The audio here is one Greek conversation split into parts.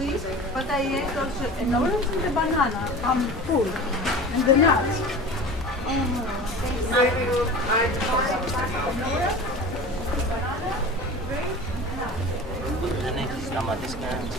this, but I ate also an orange and a banana. I'm full. And the nuts. Δεν έχει σταματήσει κανένας.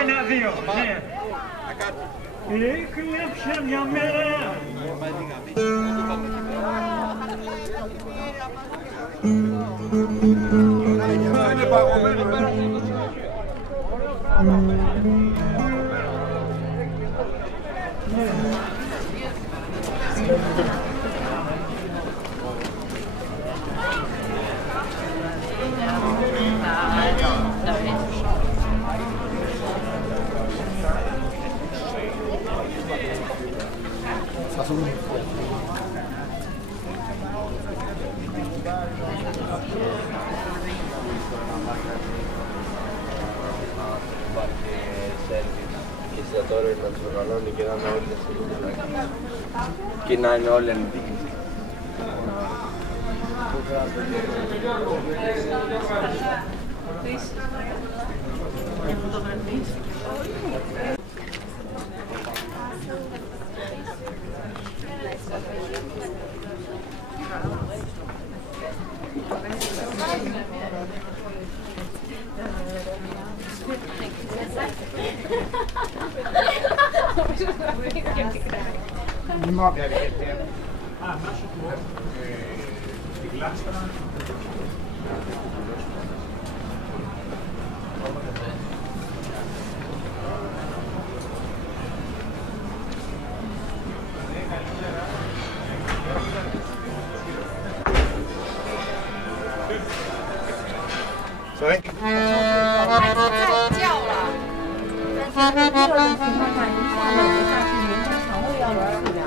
Ένα-δύο, ναι. Έκλεψε μια μέρα. Είναι παγωμένο πέρα. Τώρα να τους μεγαλώνει και να είναι όλοι και να είναι όλοι ανητικοί. Τη γλάστρα. Sorry? 叫了，但是这种情况下，你下面留下去，明天肠胃要有数量。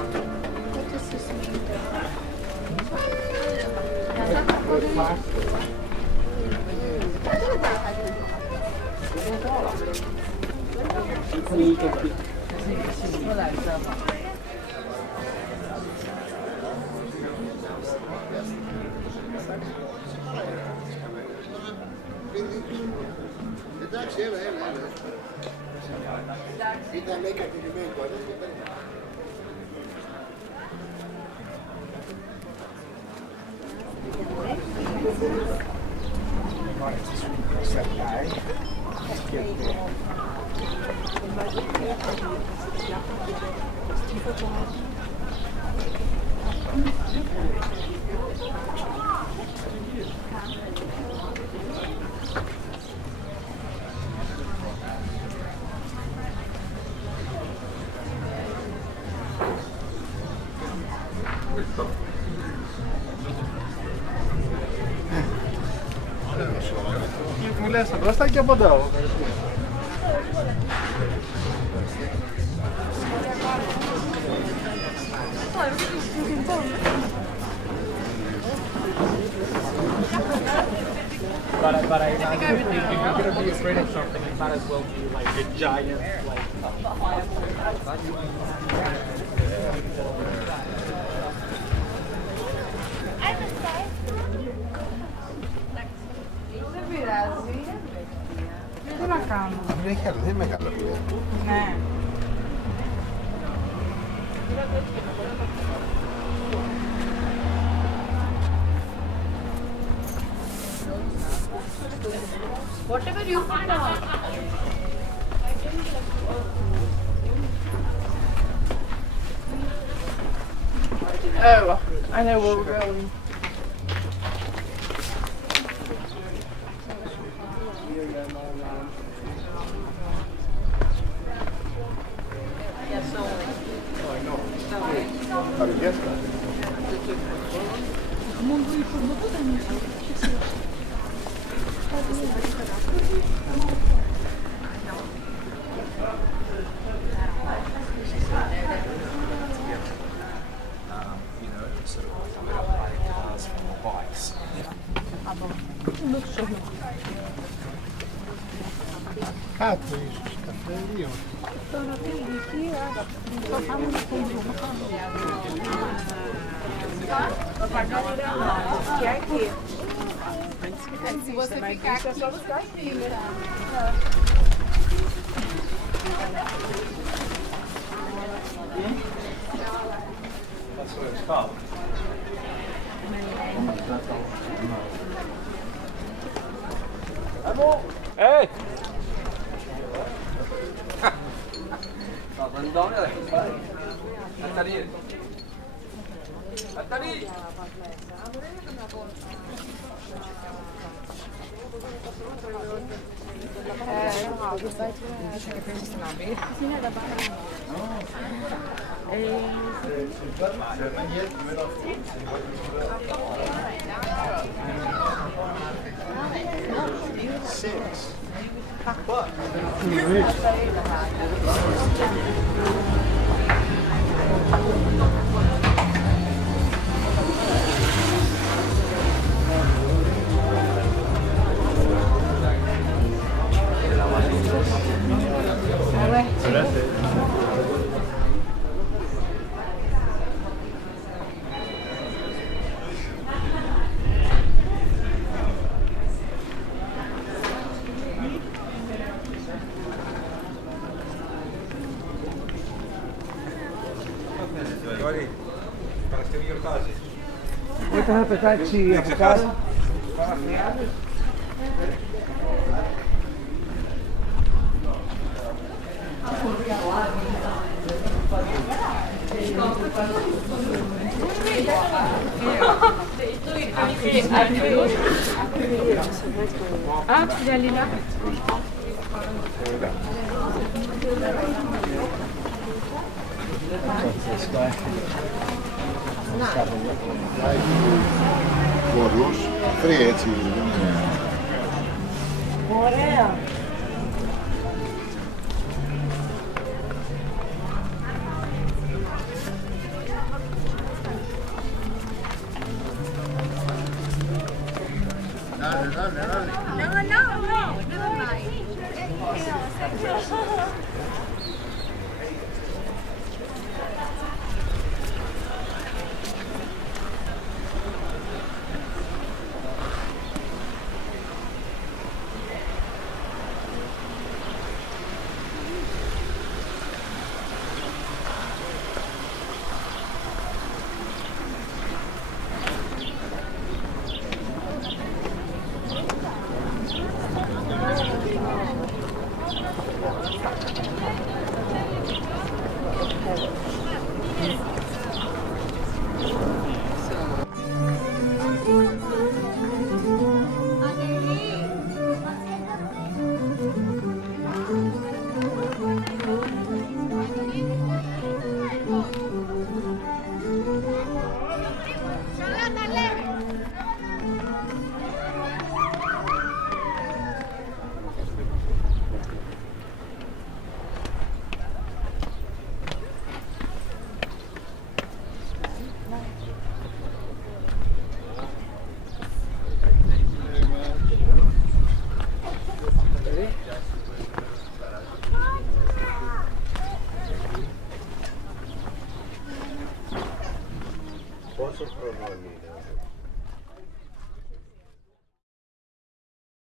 过来这吧。Εντάξει, έλα. Ήταν λέει κατηγημένο. Μου λες τα μπροστά και απαντάω. But I think if you're going to be afraid of something, it might as well be like a giant, like... Δεν πειράζει. Τι να κάνω. Δεν έχει άλλο, δεν είναι μεγάλο πλέον. Ναι. Whatever you find out. Oh, I know where we're going. Cazzo, caffè Sono figli, sto facendo Se você ficar aqui, você vai vir. Passou a escala? Hey! Andone adesso. Attalì. Attalì. No, dice che pensi sia una bella. Così da bambino. Six. Vuoi aspettarci a casa? Ah, gelli là. Borus, Frieci. Ωραία. Posso provare?